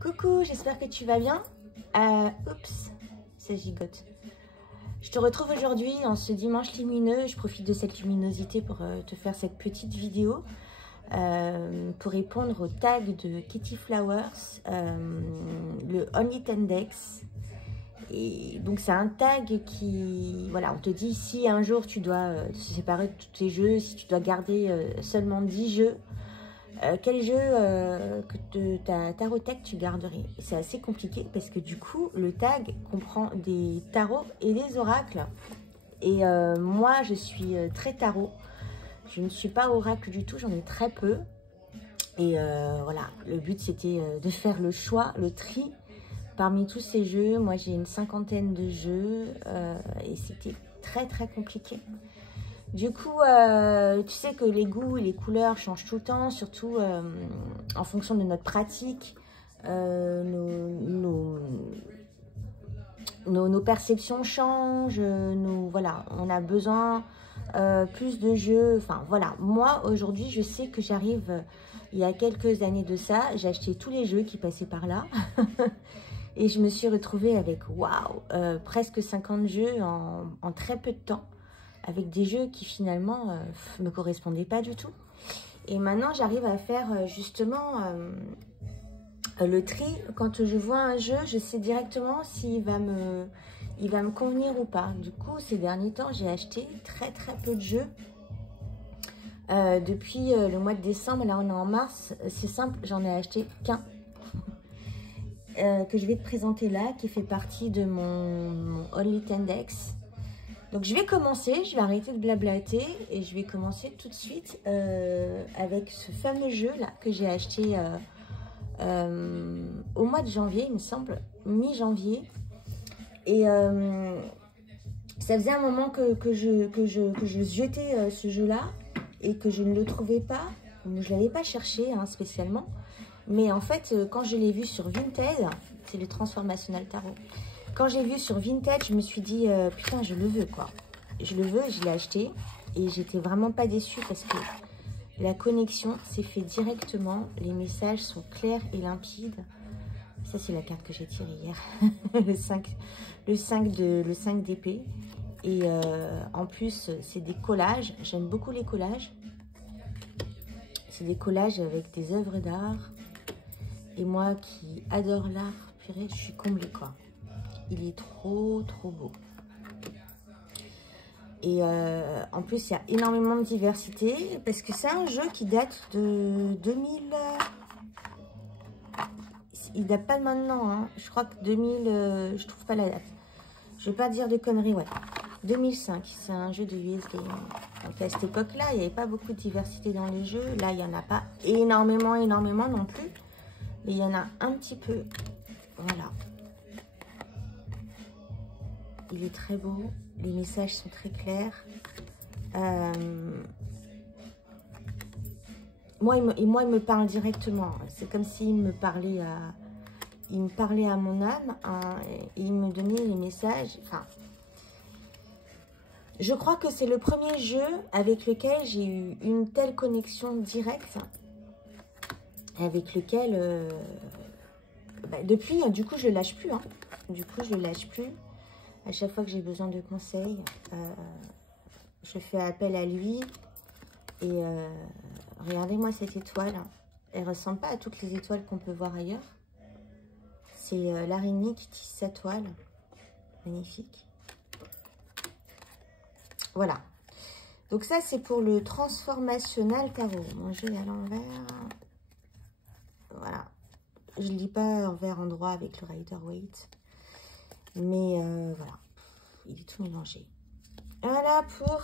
Coucou, j'espère que tu vas bien. Oups, ça gigote. Je te retrouve aujourd'hui en ce dimanche lumineux. Je profite de cette luminosité pour te faire cette petite vidéo pour répondre au tag de Kitty Flowers, le Only Tendex. Et donc c'est un tag qui, voilà, on te dit si un jour tu dois te séparer de tous tes jeux, si tu dois garder seulement 10 jeux, quel jeu que ta tarothèque tu garderais. C'est assez compliqué parce que du coup le tag comprend des tarots et des oracles. Et moi je suis très tarot, je ne suis pas oracle du tout, j'en ai très peu. Et voilà, le but c'était de faire le choix, le tri parmi tous ces jeux. Moi j'ai une 50aine de jeux et c'était très compliqué. Du coup, tu sais que les goûts et les couleurs changent tout le temps, surtout en fonction de notre pratique. Nos perceptions changent, voilà, on a besoin plus de jeux. Enfin voilà, moi aujourd'hui je sais que j'arrive, il y a quelques années de ça, j'ai acheté tous les jeux qui passaient par là. Et je me suis retrouvée avec, waouh, presque 50 jeux en très peu de temps, avec des jeux qui finalement ne me correspondaient pas du tout. Et maintenant, j'arrive à faire justement le tri. Quand je vois un jeu, je sais directement s'il va me convenir ou pas. Du coup, ces derniers temps, j'ai acheté très peu de jeux. Depuis le mois de décembre, là on est en mars, c'est simple, j'en ai acheté qu'un. Que je vais te présenter là, qui fait partie de mon Only Tendex. Donc je vais commencer, je vais arrêter de blablater et je vais commencer tout de suite avec ce fameux jeu là que j'ai acheté au mois de janvier, il me semble, mi-janvier. Et ça faisait un moment que je jetais ce jeu là et que je ne le trouvais pas. Je ne l'avais pas cherché hein, spécialement. Mais en fait, quand je l'ai vu sur Vinted, c'est le Transformational Tarot. Quand j'ai vu sur Vinted, je me suis dit, putain, je le veux, quoi. Je le veux, je l'ai acheté. Et j'étais vraiment pas déçue parce que la connexion s'est fait directement. Les messages sont clairs et limpides. Ça, c'est la carte que j'ai tirée hier. le 5 d'épée. Et en plus, c'est des collages. J'aime beaucoup les collages. C'est des collages avec des œuvres d'art. Et moi qui adore l'art, purée, je suis comblée quoi. Il est trop beau. Et en plus, il y a énormément de diversité parce que c'est un jeu qui date de 2000. Il date pas de maintenant, hein. Je crois que 2000. Je trouve pas la date. Je vais pas dire de conneries, ouais. 2005, c'est un jeu de US Game. Donc à cette époque-là, il n'y avait pas beaucoup de diversité dans les jeux. Là, il n'y en a pas énormément non plus. Mais il y en a un petit peu. Voilà. Il est très beau. Les messages sont très clairs. Moi, il me parle directement. C'est comme s'il me parlait à mon âme. Hein, et il me donnait les messages. Enfin, je crois que c'est le premier jeu avec lequel j'ai eu une telle connexion directe. Avec lequel... depuis, du coup, je le lâche plus. Hein. Du coup, je le lâche plus. À chaque fois que j'ai besoin de conseils, je fais appel à lui. Et regardez-moi cette étoile. Elle ne ressemble pas à toutes les étoiles qu'on peut voir ailleurs. C'est l'araignée qui tisse sa toile. Magnifique. Voilà. Donc ça, c'est pour le Transformational Tarot. Mon jeu est à l'envers. Voilà. Je ne lis pas envers endroit avec le Rider-Waite. Mais voilà. Il est tout mélangé. Voilà pour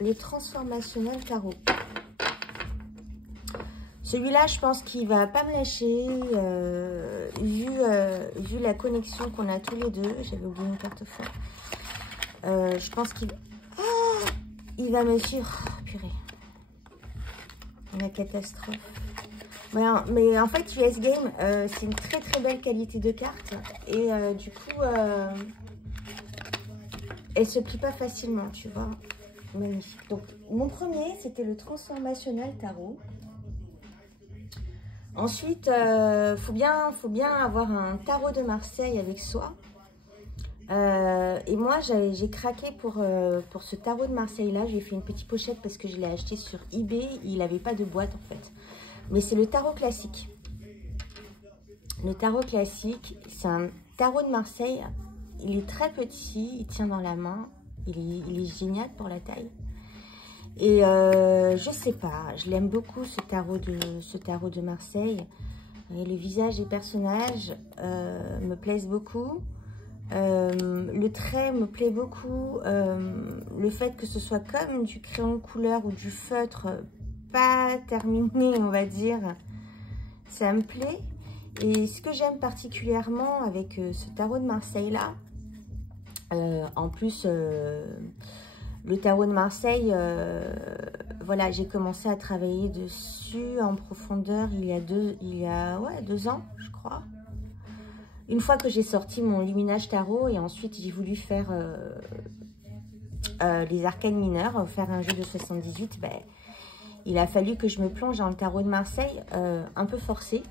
les Transformational Tarot. Celui-là, je pense qu'il va pas me lâcher. Vu la connexion qu'on a tous les deux. J'avais oublié une carte fond. Je pense qu'il il va me suivre. Oh, purée. La catastrophe. Voilà, mais en fait, US Game, c'est une très belle qualité de carte. Et du coup, elle se plie pas facilement, tu vois. Magnifique. Donc, mon premier, c'était le Transformational Tarot. Ensuite, faut bien avoir un tarot de Marseille avec soi. Et moi, j'ai craqué pour ce tarot de Marseille-là. J'ai fait une petite pochette parce que je l'ai acheté sur eBay. Il n'avait pas de boîte, en fait. Mais c'est le tarot classique. Le tarot classique, c'est un tarot de Marseille. Il est très petit, il tient dans la main. Il est génial pour la taille. Et je sais pas, je l'aime beaucoup, ce tarot de Marseille. Et le visage des personnages me plaisent beaucoup. Le trait me plaît beaucoup. Le fait que ce soit comme du crayon couleur ou du feutre pas terminé, on va dire, ça me plaît. Et ce que j'aime particulièrement avec ce tarot de Marseille là, en plus le tarot de Marseille, voilà, j'ai commencé à travailler dessus en profondeur il y a 2 ans, je crois. Une fois que j'ai sorti mon Luminage Tarot, et ensuite j'ai voulu faire les arcanes mineurs, faire un jeu de 78, ben, il a fallu que je me plonge dans le tarot de Marseille, un peu forcé.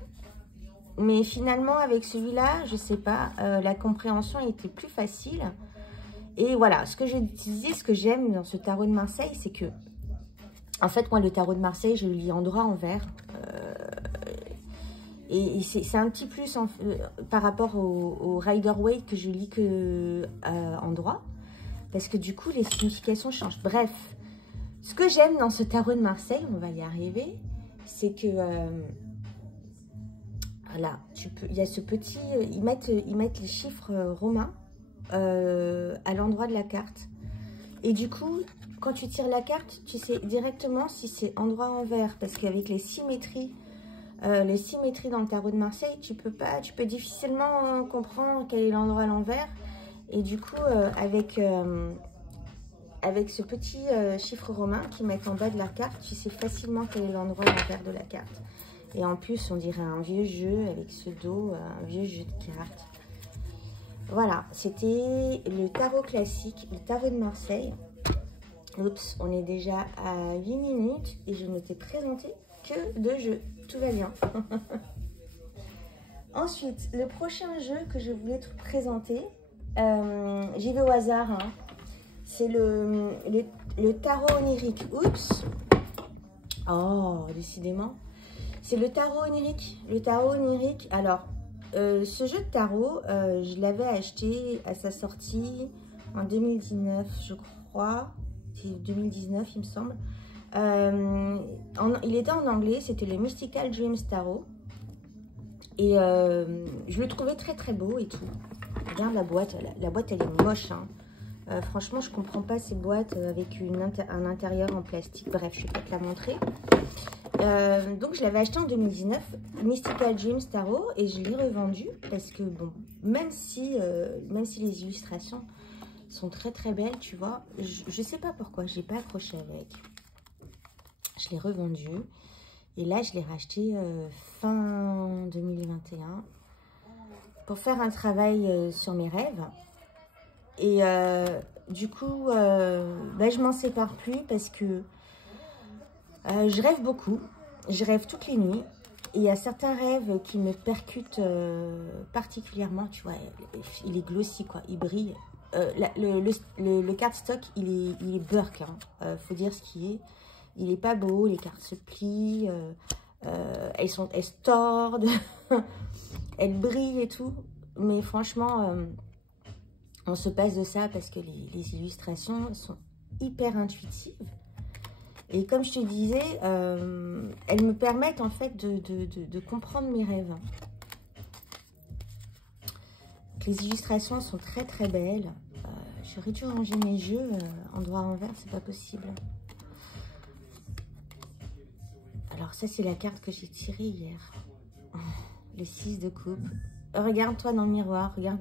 Mais finalement, avec celui-là, je sais pas, la compréhension était plus facile. Et voilà, ce que je disais, ce que j'aime dans ce tarot de Marseille, c'est que, en fait, moi, le tarot de Marseille, je le lis en droit envers. Et c'est un petit plus par rapport au Rider-Waite que je lis que en droit. Parce que du coup, les significations changent. Bref, ce que j'aime dans ce tarot de Marseille, on va y arriver, c'est que... voilà, il y a ce petit... Ils mettent les chiffres romains à l'endroit de la carte. Et du coup, quand tu tires la carte, tu sais directement si c'est endroit envers. Parce qu'avec les symétries dans le tarot de Marseille, tu peux difficilement comprendre quel est l'endroit à l'envers. Et du coup, avec ce petit chiffre romain qu'ils mettent en bas de la carte, tu sais facilement quel est l'endroit à l'envers de la carte. Et en plus, on dirait un vieux jeu avec ce dos, un vieux jeu de cartes. Voilà, c'était le tarot classique, le tarot de Marseille. Oups, on est déjà à 8 minutes et je ne t'ai présenté que 2 jeux. Tout va bien. Ensuite, le prochain jeu que je voulais te présenter, j'y vais au hasard, hein. C'est le tarot onirique. Oups. Oh, décidément. C'est le tarot onirique. Le tarot onirique. Alors, ce jeu de tarot, je l'avais acheté à sa sortie en 2019, je crois. C'est 2019, il me semble. Il était en anglais, c'était le Mystical Dreams Tarot. Et je le trouvais très très beau et tout. Regarde la boîte, la boîte elle est moche, hein. Franchement, je comprends pas ces boîtes avec un intérieur en plastique. Bref, je vais peut-être la montrer. Donc, je l'avais acheté en 2019, Mystical Dreams Tarot, et je l'ai revendu parce que, bon, même si les illustrations sont très très belles, tu vois, je sais pas pourquoi, j'ai pas accroché avec. Je l'ai revendu, et là, je l'ai racheté fin 2021 pour faire un travail sur mes rêves. Et du coup, bah, je m'en sépare plus parce que je rêve beaucoup. Je rêve toutes les nuits. Et il y a certains rêves qui me percutent particulièrement. Tu vois, il est glossy, quoi. Il brille. Le cardstock, il est burk. Hein. Faut dire ce qui est. Il est pas beau. Les cartes se plient. Elles se tordent. Elles brillent et tout. Mais franchement... on se passe de ça parce que les illustrations sont hyper intuitives. Et comme je te disais, elles me permettent en fait de comprendre mes rêves. Les illustrations sont très très belles. J'aurais dû ranger mes jeux en droit envers, c'est pas possible. Alors ça, c'est la carte que j'ai tirée hier. Le 6 de coupe. Regarde-toi dans le miroir, regarde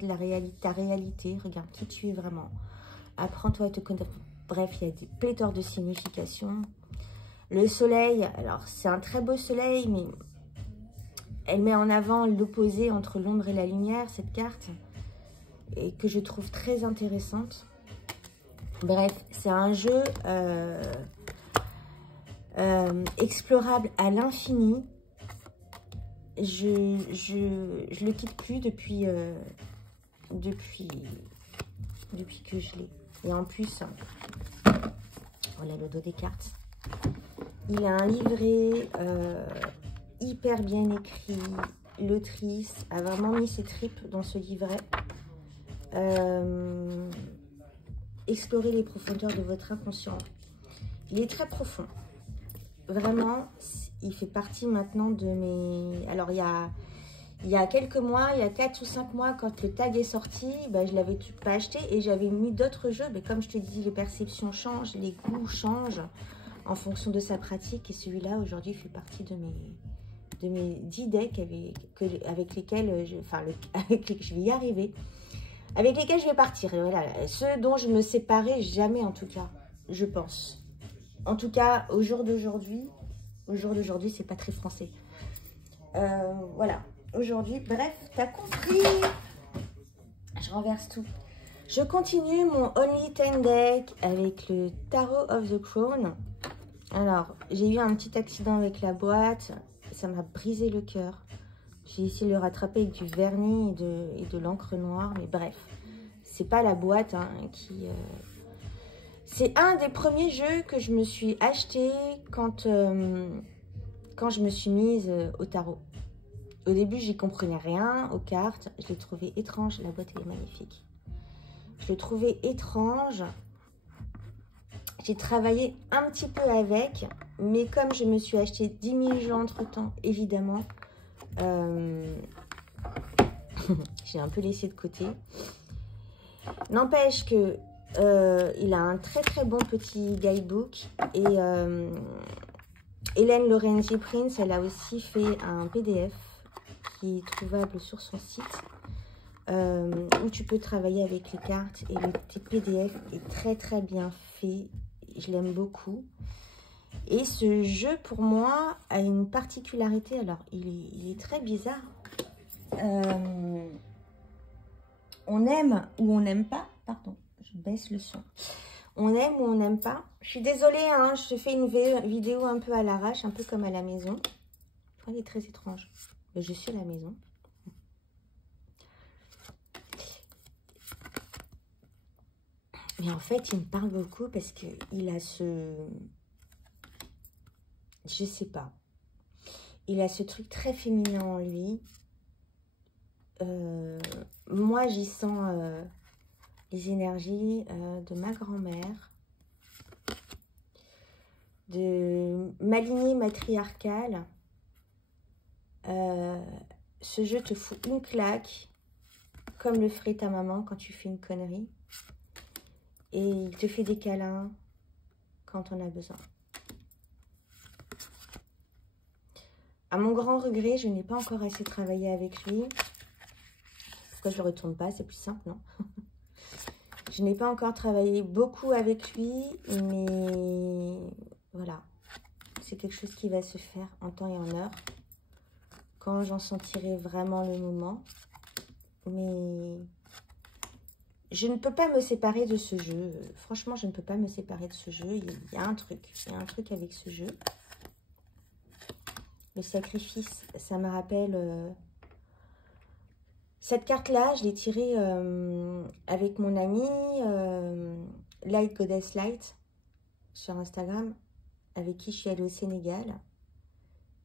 ta réalité, regarde qui tu es vraiment. Apprends-toi à te connaître. Bref, il y a des pléthores de significations. Le soleil, alors c'est un très beau soleil, mais elle met en avant l'opposé entre l'ombre et la lumière, cette carte, et que je trouve très intéressante. Bref, c'est un jeu explorable à l'infini. je le quitte plus depuis que je l'ai. Et en plus, voilà le dos des cartes. Il a un livret hyper bien écrit. L'autrice a vraiment mis ses tripes dans ce livret. Explorer les profondeurs de votre inconscient. Il est très profond. Vraiment, il fait partie maintenant de mes... Alors, il y a quelques mois, il y a 4 ou 5 mois, quand le tag est sorti, ben, je ne l'avais pas acheté et j'avais mis d'autres jeux. Mais comme je te dis, les perceptions changent, les goûts changent en fonction de sa pratique. Et celui-là, aujourd'hui, fait partie de mes 10 decks avec lesquels je vais y arriver. Avec lesquels je vais partir. Et voilà, ceux dont je me séparais jamais, en tout cas, je pense. En tout cas, au jour d'aujourd'hui, c'est pas très français. Voilà, aujourd'hui, bref, t'as compris. Je renverse tout. Je continue mon Only 10 deck avec le Tarot of the Crown. Alors, j'ai eu un petit accident avec la boîte. Ça m'a brisé le cœur. J'ai essayé de le rattraper avec du vernis et de l'encre noire. Mais bref, c'est pas la boîte qui... C'est un des premiers jeux que je me suis acheté quand je me suis mise au tarot. Au début, j'y comprenais rien aux cartes. Je l'ai trouvé étrange. La boîte, elle est magnifique. Je l'ai trouvé étrange. J'ai travaillé un petit peu avec. Mais comme je me suis acheté 10 000 jeux entre-temps, évidemment, j'ai un peu laissé de côté. N'empêche que il a un très très bon petit guidebook. Et Hélène Lorenzi-Prince, elle a aussi fait un PDF qui est trouvable sur son site. Où tu peux travailler avec les cartes. Et le petit PDF est très très bien fait. Je l'aime beaucoup. Et ce jeu, pour moi, a une particularité. Alors, il est très bizarre. On aime ou on n'aime pas. Pardon, je baisse le son. On aime ou on n'aime pas. Je suis désolée, hein, je fais une vidéo un peu à l'arrache, un peu comme à la maison. Elle est très étrange. Mais je suis à la maison. Mais en fait, il me parle beaucoup parce qu'il a ce... Je sais pas. Il a ce truc très féminin en lui. Moi, j'y sens les énergies de ma grand-mère, de ma lignée matriarcale. Ce jeu te fout une claque, comme le ferait ta maman quand tu fais une connerie. Et il te fait des câlins quand on a besoin. À mon grand regret, je n'ai pas encore assez travaillé avec lui. Pourquoi je ne le retourne pas? C'est plus simple, non? Je n'ai pas encore travaillé beaucoup avec lui, mais voilà. C'est quelque chose qui va se faire en temps et en heure. Quand j'en sentirai vraiment le moment. Mais je ne peux pas me séparer de ce jeu. Franchement, je ne peux pas me séparer de ce jeu. Il y a un truc. Il y a un truc avec ce jeu. Le sacrifice, ça me rappelle... Cette carte-là, je l'ai tirée avec mon ami Light Goddess Light sur Instagram, avec qui je suis allée au Sénégal.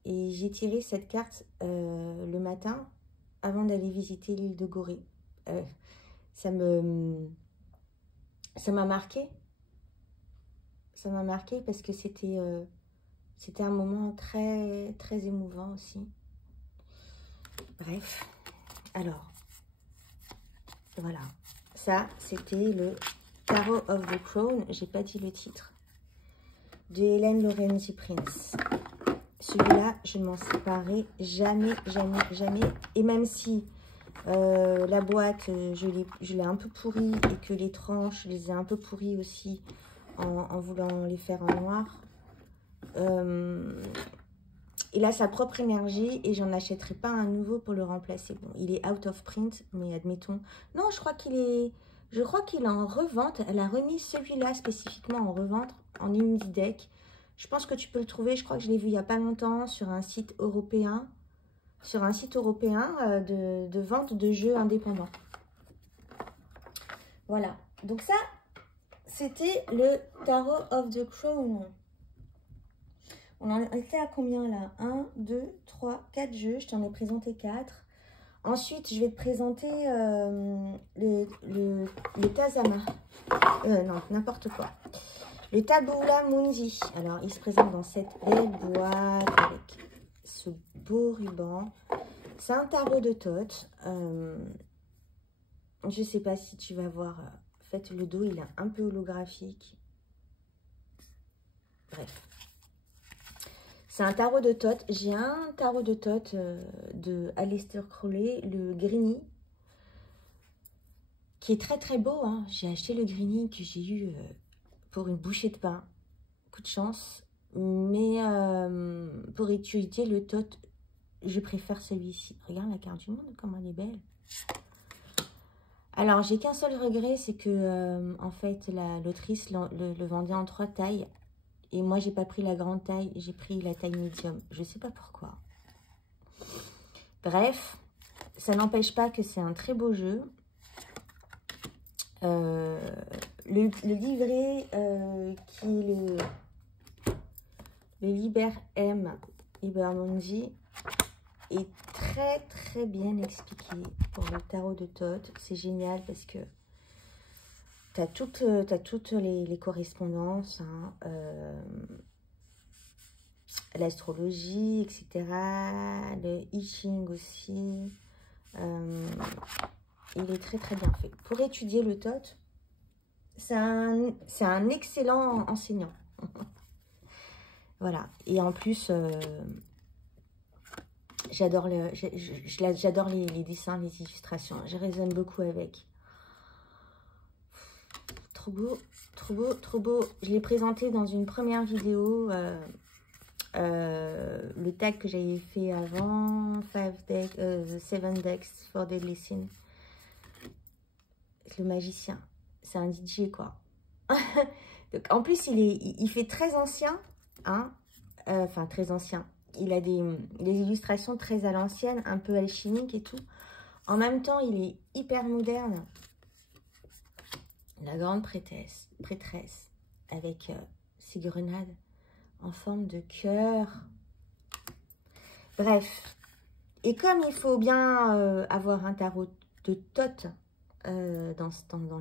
Et j'ai tiré cette carte le matin avant d'aller visiter l'île de Gorée. Ça m'a marqué. Ça m'a marqué parce que c'était un moment très, très émouvant aussi. Bref, alors, voilà. Ça, c'était le Tarot of the Crown. J'ai pas dit le titre. De Hélène Lorenzi-Prince. Celui-là, je ne m'en séparerai jamais, jamais, jamais. Et même si la boîte, je l'ai un peu pourrie et que les tranches, je les ai un peu pourries aussi en voulant les faire en noir. Il a sa propre énergie et j'en achèterai pas un nouveau pour le remplacer. Bon, il est out of print, mais admettons. Non, je crois qu'il est en revente. Elle a remis celui-là spécifiquement en revente, en indie deck. Je pense que tu peux le trouver. Je crois que je l'ai vu il y a pas longtemps sur un site européen. sur un site européen de vente de jeux indépendants. Voilà. Donc ça, c'était le Tarot of the Crown. On en était à combien là? 1, 2, 3, 4 jeux. Je t'en ai présenté 4. Ensuite, je vais te présenter le Tazama. Non, n'importe quoi. Le Tabula Mundi. Alors, il se présente dans cette belle boîte avec ce beau ruban. C'est un tarot de Thoth. Je ne sais pas si tu vas voir. En fait, le dos, il est un peu holographique. Bref. C'est un tarot de Thoth. J'ai un tarot de Thoth de Aleister Crowley, le Greeny, qui est très très beau. Hein. J'ai acheté le Greeny que j'ai eu pour une bouchée de pain. Coup de chance. Mais pour étudier le Thoth, je préfère celui-ci. Regarde la carte du monde, comment elle est belle. Alors, j'ai qu'un seul regret, c'est que en fait, l'autrice le vendait en 3 tailles. Et moi, j'ai pas pris la grande taille, j'ai pris la taille médium. Je sais pas pourquoi. Bref, ça n'empêche pas que c'est un très beau jeu. Le livret qui est le Liber M, Liber Mundi, est très très bien expliqué pour le tarot de Thoth. C'est génial parce que tu as toutes les correspondances, hein, l'astrologie, etc. Le I Ching aussi. Il est très très bien fait. Pour étudier le Thoth, c'est un excellent enseignant. Voilà. Et en plus, j'adore les dessins, les illustrations. Je résonne beaucoup avec. Trop beau, trop beau, trop beau. Je l'ai présenté dans une première vidéo. Le tag que j'avais fait avant, 7 decks for Deadly Sin. Le magicien, c'est un DJ quoi. Donc, en plus, il fait très ancien, hein, enfin très ancien. Il a des illustrations très à l'ancienne, un peu alchimiques et tout. En même temps, il est hyper moderne. La grande prêtresse avec ses grenades en forme de cœur. Bref. Et comme il faut bien avoir un tarot de Thoth dans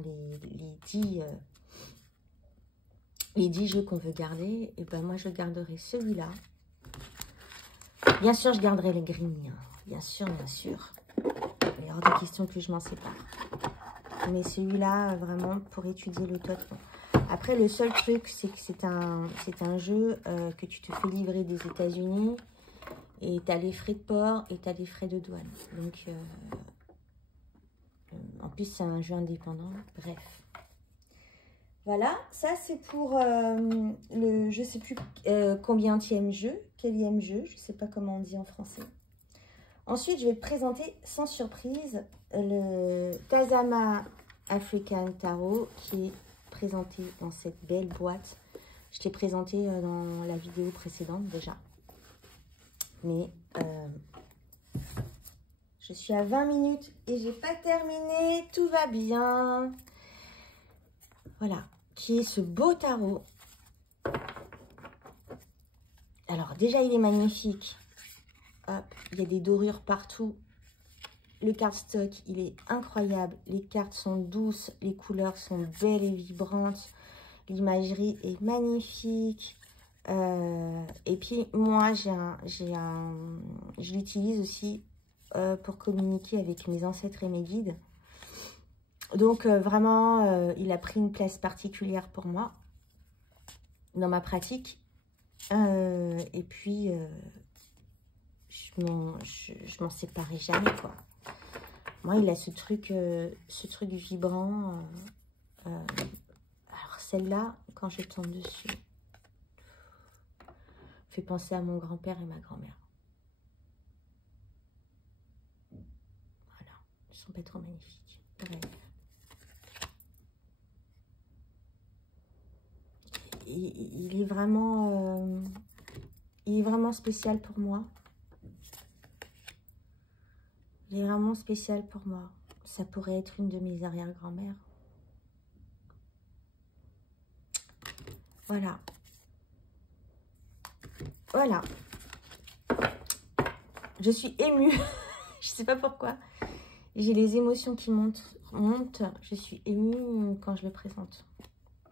les 10 jeux qu'on veut garder, et ben moi je garderai celui-là. Bien sûr, je garderai les Greeny. Hein. Bien sûr, bien sûr. Il est hors de question que je m'en sépare. Mais celui-là, vraiment, pour étudier le Thoth. Bon. Après, le seul truc, c'est que c'est un jeu que tu te fais livrer des États-Unis. Et tu as les frais de port et tu as les frais de douane. Donc, en plus, c'est un jeu indépendant. Bref. Voilà, ça c'est pour le, je sais plus combienième jeu, quelième jeu, je sais pas comment on dit en français. Ensuite, je vais te présenter sans surprise le Tazama African Tarot qui est présenté dans cette belle boîte. Je t'ai présenté dans la vidéo précédente déjà. Mais je suis à 20 minutes et j'ai pas terminé, tout va bien. Voilà, qui est ce beau tarot. Alors, déjà, il est magnifique. Hop, il y a des dorures partout. Le cardstock, il est incroyable. Les cartes sont douces, les couleurs sont belles et vibrantes. L'imagerie est magnifique. Et puis, moi, je l'utilise aussi pour communiquer avec mes ancêtres et mes guides. Donc, vraiment, il a pris une place particulière pour moi dans ma pratique. Et puis, je m'en séparais jamais, quoi. Moi, il a ce truc vibrant. Alors, celle-là, quand je tombe dessus, fait penser à mon grand-père et ma grand-mère. Voilà, ils sont pas trop magnifiques. Bref. Il est vraiment spécial pour moi. Il est vraiment spécial pour moi. Ça pourrait être une de mes arrière-grand-mères. Voilà. Voilà. Je suis émue. Je sais pas pourquoi. J'ai les émotions qui montent. Je suis émue quand je le présente.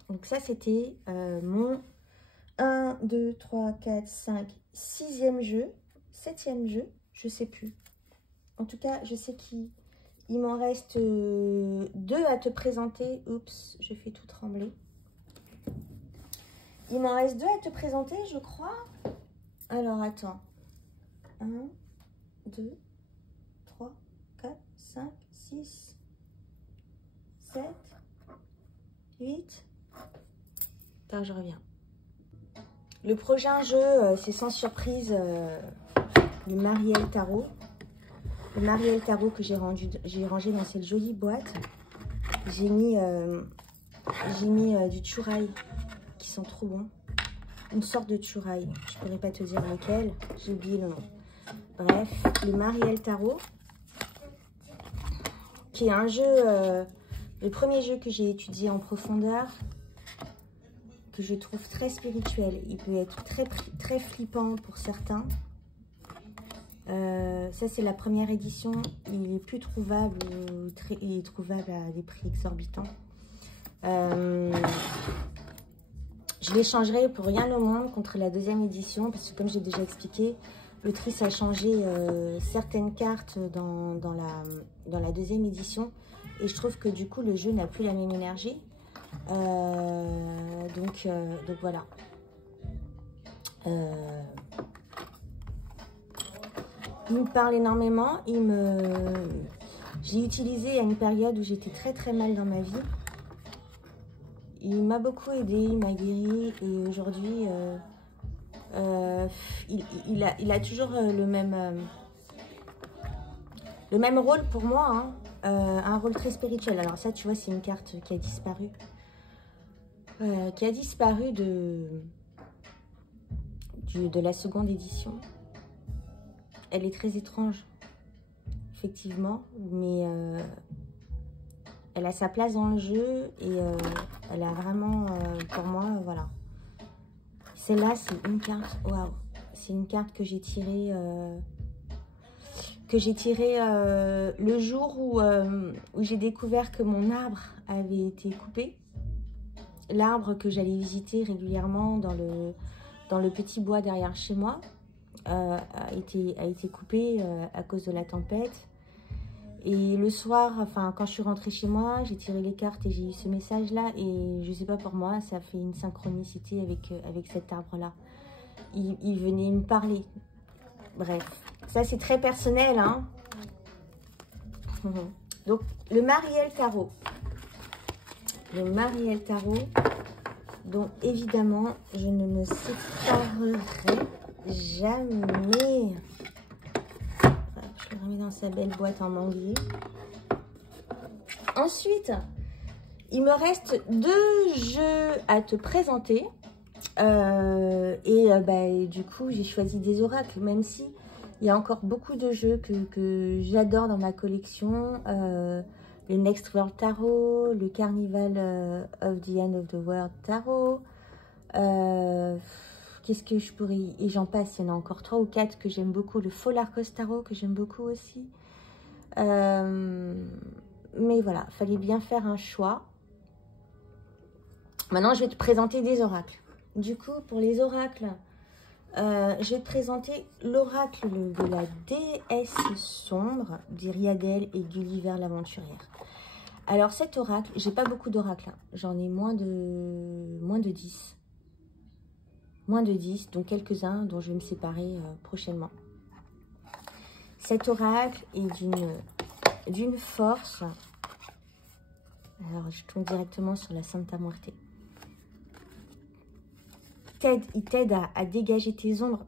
Donc ça, c'était mon 1, 2, 3, 4, 5, 6e jeu. 7e jeu. Je sais plus. En tout cas, je sais qu'il m'en reste 2 à te présenter. Oups, je fais tout trembler. Il m'en reste 2 à te présenter, je crois. Alors, attends. 1, 2, 3, 4, 5, 6, 7, 8. Attends, je reviens. Le prochain jeu, c'est sans surprise le Marielle Tarot. Le Marielle Tarot que j'ai rangé dans cette jolie boîte. J'ai mis du Tchouraï qui sont trop bons. Une sorte de Tchouraï. Je ne pourrais pas te dire lequel. J'ai oublié le nom. Bref, le Marielle Tarot. Qui est un jeu, le premier jeu que j'ai étudié en profondeur. Que je trouve très spirituel. Il peut être très flippant pour certains. Ça, c'est la première édition. Il est plus trouvable. Il est trouvable à des prix exorbitants. Je l'échangerai pour rien au monde contre la 2e édition. Parce que comme j'ai déjà expliqué, l'autrice a changé certaines cartes dans la 2e édition. Et je trouve que du coup, le jeu n'a plus la même énergie. Donc voilà. Il me parle énormément. J'ai utilisé à une période où j'étais très mal dans ma vie. Il m'a beaucoup aidé, il m'a guéri. Et aujourd'hui, il a toujours le même rôle pour moi. Hein. Un rôle très spirituel. Alors ça, tu vois, c'est une carte qui a disparu. Qui a disparu de la 2e édition. Elle est très étrange, effectivement, mais elle a sa place dans le jeu et elle a vraiment, pour moi, voilà. Celle-là, c'est une carte, waouh, c'est une carte que j'ai tirée, le jour où j'ai découvert que mon arbre avait été coupé. L'arbre que j'allais visiter régulièrement dans le petit bois derrière chez moi. A été coupé à cause de la tempête. Et le soir, enfin quand je suis rentrée chez moi, j'ai tiré les cartes et j'ai eu ce message là et je sais pas, pour moi ça fait une synchronicité avec cet arbre là. Il venait me parler. Bref, ça c'est très personnel, hein. Donc le Marielle Tarot. Le Marielle Tarot, dont évidemment je ne me séparerai jamais. Je le remets dans sa belle boîte en manguier. Ensuite, il me reste 2 jeux à te présenter. Du coup, j'ai choisi des oracles, même si il y a encore beaucoup de jeux que j'adore dans ma collection. Le Next World Tarot, le Carnival of the End of the World Tarot. Qu'est-ce que je pourrais... Et j'en passe, il y en a encore 3 ou 4 que j'aime beaucoup. Le Faux Larcos Tarot que j'aime beaucoup aussi. Mais voilà, fallait bien faire un choix. Maintenant, je vais te présenter des oracles. Du coup, pour les oracles, je vais te présenter l'oracle de la déesse sombre d'Iriadel et Gulliver l'aventurière. Alors, cet oracle, j'ai pas beaucoup d'oracles. Hein. J'en ai moins de 10. Moins de 10, donc quelques-uns dont je vais me séparer prochainement. Cet oracle est d'une force. Alors, je tombe directement sur la Santa Muerte. Il t'aide à dégager tes ombres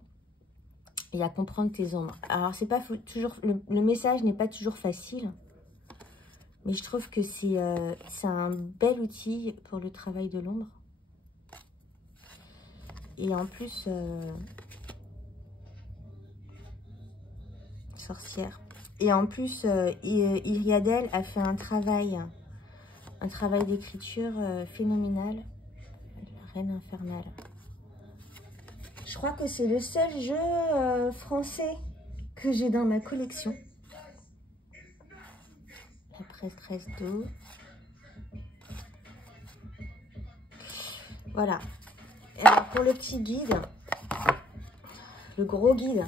et à comprendre tes ombres. Alors, c'est pas toujours, le message n'est pas toujours facile, mais je trouve que c'est un bel outil pour le travail de l'ombre. Et en plus, sorcière. Et en plus, Iriadel a fait un travail d'écriture phénoménal. La Reine Infernale. Je crois que c'est le seul jeu français que j'ai dans ma collection. La presse d'eau. Voilà. Pour le petit guide, le gros guide,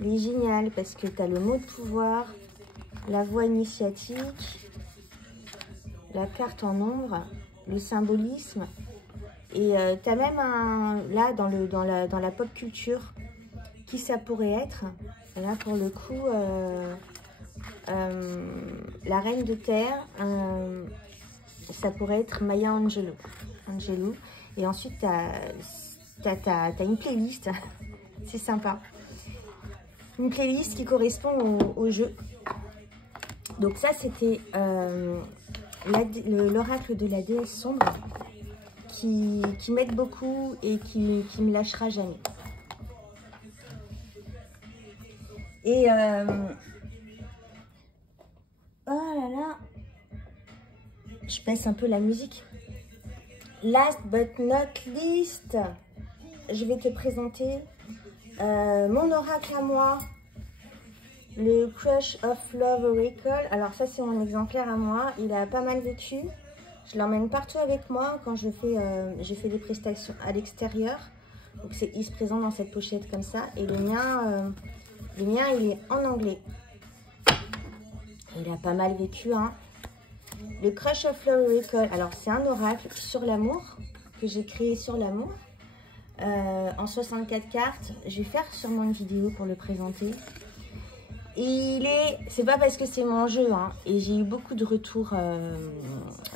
il est génial parce que tu as le mot de pouvoir, la voie initiatique, la carte en ombre, le symbolisme. Et tu as même là dans la pop culture, qui ça pourrait être. Là pour le coup, la reine de terre, ça pourrait être Maya Angelou. Et ensuite tu as une playlist, c'est sympa. Une playlist qui correspond au jeu. Donc ça c'était l'oracle de la déesse sombre. Qui m'aide beaucoup et qui me lâchera jamais. Et oh là là, je baisse un peu la musique. Last but not least, je vais te présenter mon oracle à moi, le Crush of Love Oracle. Alors ça c'est mon exemplaire à moi, il a pas mal vécu. Je l'emmène partout avec moi quand je fais des prestations à l'extérieur. Donc il se présente dans cette pochette comme ça. Et le mien il est en anglais. Il a pas mal vécu, hein. Le Crush of Love Oracle. Alors c'est un oracle sur l'amour que j'ai créé sur l'amour en 64 cartes. Je vais faire sûrement une vidéo pour le présenter. C'est pas parce que c'est mon jeu, hein, et j'ai eu beaucoup de retours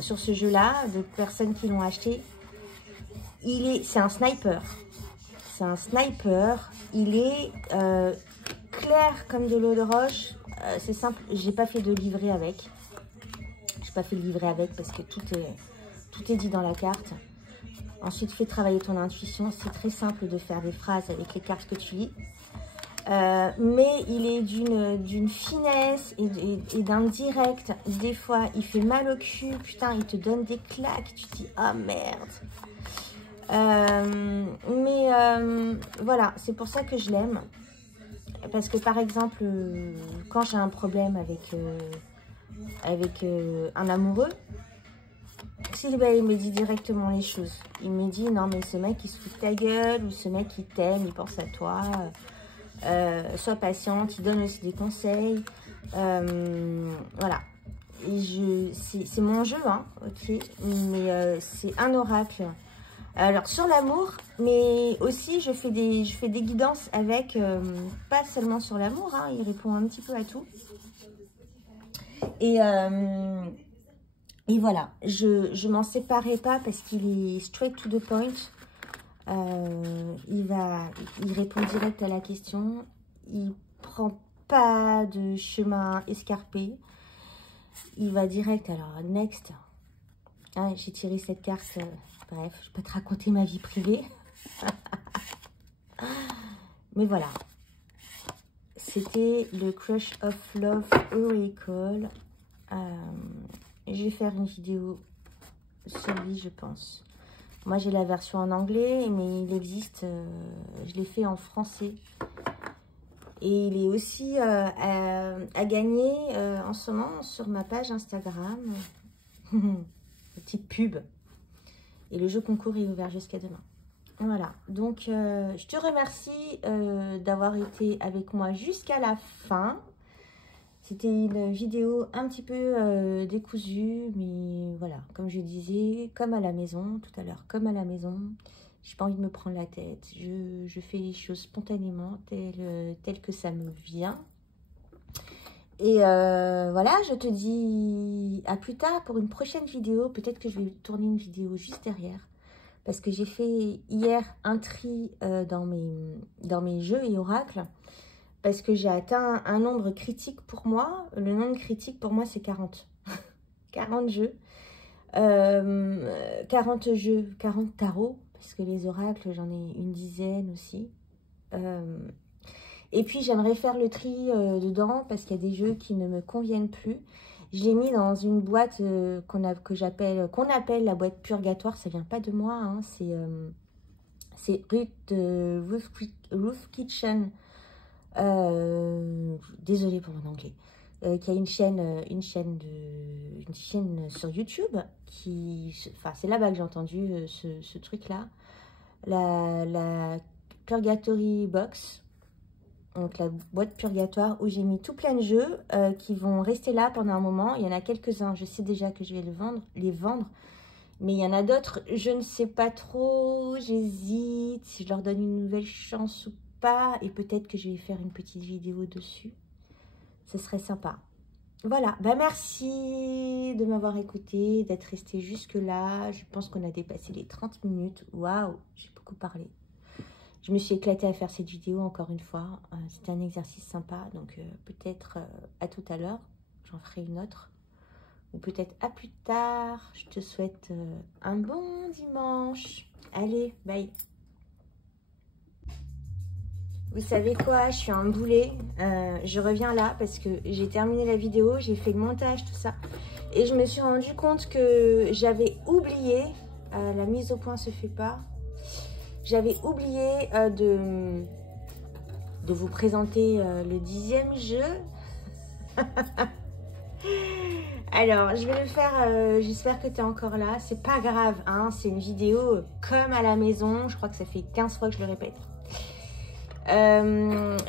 sur ce jeu-là, de personnes qui l'ont acheté. C'est un sniper. C'est un sniper. Il est clair comme de l'eau de roche. C'est simple. J'ai pas fait de livret avec. J'ai pas fait de livret avec parce que tout est dit dans la carte. Ensuite, fais travailler ton intuition. C'est très simple de faire des phrases avec les cartes que tu lis. Mais il est d'une finesse et d'un direct. Des fois, il fait mal au cul. Putain, il te donne des claques. Tu te dis, ah merde. Voilà, c'est pour ça que je l'aime. Parce que par exemple, quand j'ai un problème avec un amoureux, il me dit directement les choses. Il me dit, non mais ce mec il se fout de ta gueule, ou ce mec il t'aime, il pense à toi. Sois patiente, il donne aussi des conseils. Voilà. C'est mon jeu, hein, ok. Mais c'est un oracle. Alors sur l'amour, mais aussi je fais des guidances avec, pas seulement sur l'amour, hein, il répond un petit peu à tout. Et voilà, je m'en séparais pas parce qu'il est straight to the point. Il répond direct à la question. Il prend pas de chemin escarpé. Il va direct. Alors, next. Ah, j'ai tiré cette carte. Bref, je vais pas te raconter ma vie privée. Mais voilà. C'était le Crush of Love Oracle. Je vais faire une vidéo sur lui, je pense. Moi, j'ai la version en anglais, mais il existe, je l'ai fait en français. Et il est aussi à gagner en ce moment sur ma page Instagram. Petite pub. Et le jeu concours est ouvert jusqu'à demain. Voilà, donc je te remercie d'avoir été avec moi jusqu'à la fin. C'était une vidéo un petit peu décousue, mais voilà, comme je disais, comme à la maison, tout à l'heure, comme à la maison, j'ai pas envie de me prendre la tête. Je fais les choses spontanément, telles que ça me vient. Et voilà, je te dis à plus tard pour une prochaine vidéo. Peut-être que je vais tourner une vidéo juste derrière. Parce que j'ai fait hier un tri dans mes jeux et oracles. Parce que j'ai atteint un nombre critique pour moi. Le nombre critique pour moi, c'est 40. 40 jeux. 40 jeux, 40 tarots. Parce que les oracles, j'en ai une dizaine aussi. Et puis j'aimerais faire le tri dedans parce qu'il y a des jeux qui ne me conviennent plus. Je l'ai mis dans une boîte qu'on appelle la boîte purgatoire. Ça vient pas de moi, hein. C'est Roof Kitchen. Désolée pour mon anglais. Qui a une chaîne sur YouTube. Enfin, c'est là-bas que j'ai entendu ce truc-là. La Purgatory Box. Donc la boîte purgatoire où j'ai mis tout plein de jeux qui vont rester là pendant un moment. Il y en a quelques-uns, je sais déjà que je vais les vendre. Mais il y en a d'autres, je ne sais pas trop. J'hésite si je leur donne une nouvelle chance ou pas. Et peut-être que je vais faire une petite vidéo dessus. Ce serait sympa. Voilà, bah merci de m'avoir écouté, d'être resté jusque là. Je pense qu'on a dépassé les 30 minutes. Waouh, j'ai beaucoup parlé. Je me suis éclatée à faire cette vidéo encore une fois. C'était un exercice sympa. Donc peut-être à tout à l'heure. J'en ferai une autre. Ou peut-être à plus tard. Je te souhaite un bon dimanche. Allez, bye. Vous savez quoi? Je suis un boulet. Je reviens là parce que j'ai terminé la vidéo. J'ai fait le montage, tout ça. Et je me suis rendu compte que j'avais oublié. La mise au point se fait pas. J'avais oublié de vous présenter le 10e jeu. Alors, je vais le faire, j'espère que tu es encore là. C'est pas grave, hein, c'est une vidéo comme à la maison. Je crois que ça fait 15 fois que je le répète.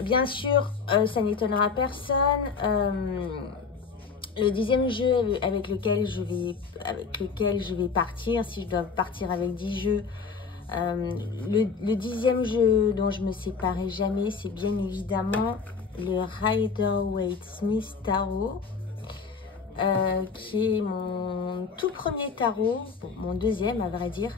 Bien sûr, ça n'étonnera personne. Le 10e jeu avec lequel je vais partir, si je dois partir avec 10 jeux, le 10e jeu dont je me séparerai jamais, c'est bien évidemment le Rider-Waite-Smith Tarot, qui est mon tout premier tarot, bon, mon deuxième à vrai dire,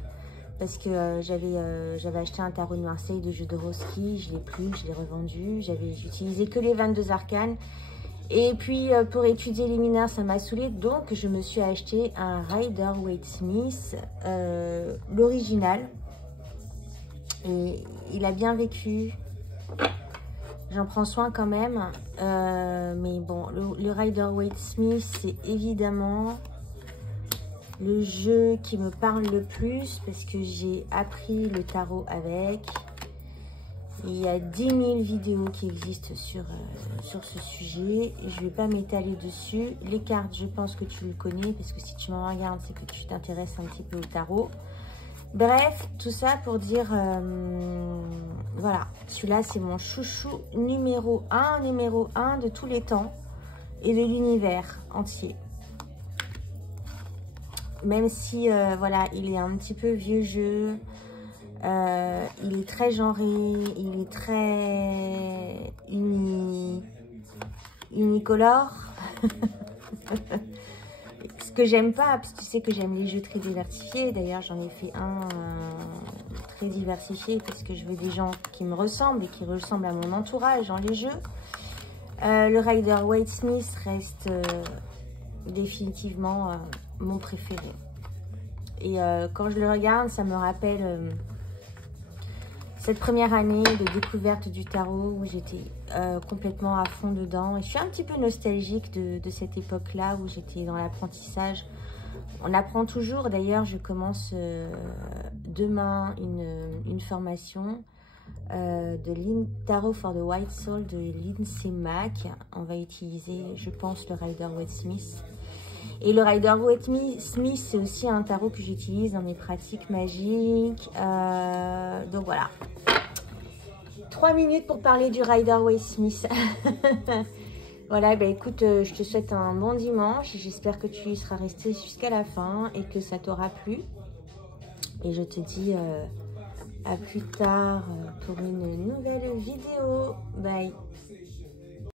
parce que j'avais acheté un tarot de Marseille de Jodorowsky, je l'ai plus, je l'ai revendu, j'ai utilisé que les 22 arcanes. Et puis, pour étudier les mineurs, ça m'a saoulé. Donc, je me suis acheté un Rider-Waite-Smith, l'original. Et il a bien vécu. J'en prends soin quand même. Mais bon, le Rider-Waite-Smith, c'est évidemment le jeu qui me parle le plus. Parce que j'ai appris le tarot avec. Il y a 10 000 vidéos qui existent sur ce sujet. Je ne vais pas m'étaler dessus. Les cartes, je pense que tu le connais. Parce que si tu m'en regardes, c'est que tu t'intéresses un petit peu au tarot. Bref, tout ça pour dire... voilà, celui-là, c'est mon chouchou numéro 1 de tous les temps. Et de l'univers entier. Même si, voilà, il est un petit peu vieux jeu. Il est très genré, il est très unicolore. Ce que j'aime pas, parce que tu sais que j'aime les jeux très diversifiés. D'ailleurs, j'en ai fait un très diversifié parce que je veux des gens qui me ressemblent et qui ressemblent à mon entourage dans les jeux. Le Rider-Waite-Smith reste définitivement mon préféré. Et quand je le regarde, ça me rappelle... cette première année de découverte du tarot où j'étais complètement à fond dedans. Et je suis un petit peu nostalgique de cette époque-là où j'étais dans l'apprentissage. On apprend toujours. D'ailleurs, je commence demain une formation de Tarot for the White Soul de Lindsay Mack. On va utiliser, je pense, le Rider-Waite-Smith. Et le Rider-Waite-Smith, c'est aussi un tarot que j'utilise dans mes pratiques magiques. Donc voilà. 3 minutes pour parler du Rider-Waite-Smith. Voilà, bah écoute, je te souhaite un bon dimanche. J'espère que tu y seras resté jusqu'à la fin et que ça t'aura plu. Et je te dis à plus tard pour une nouvelle vidéo. Bye.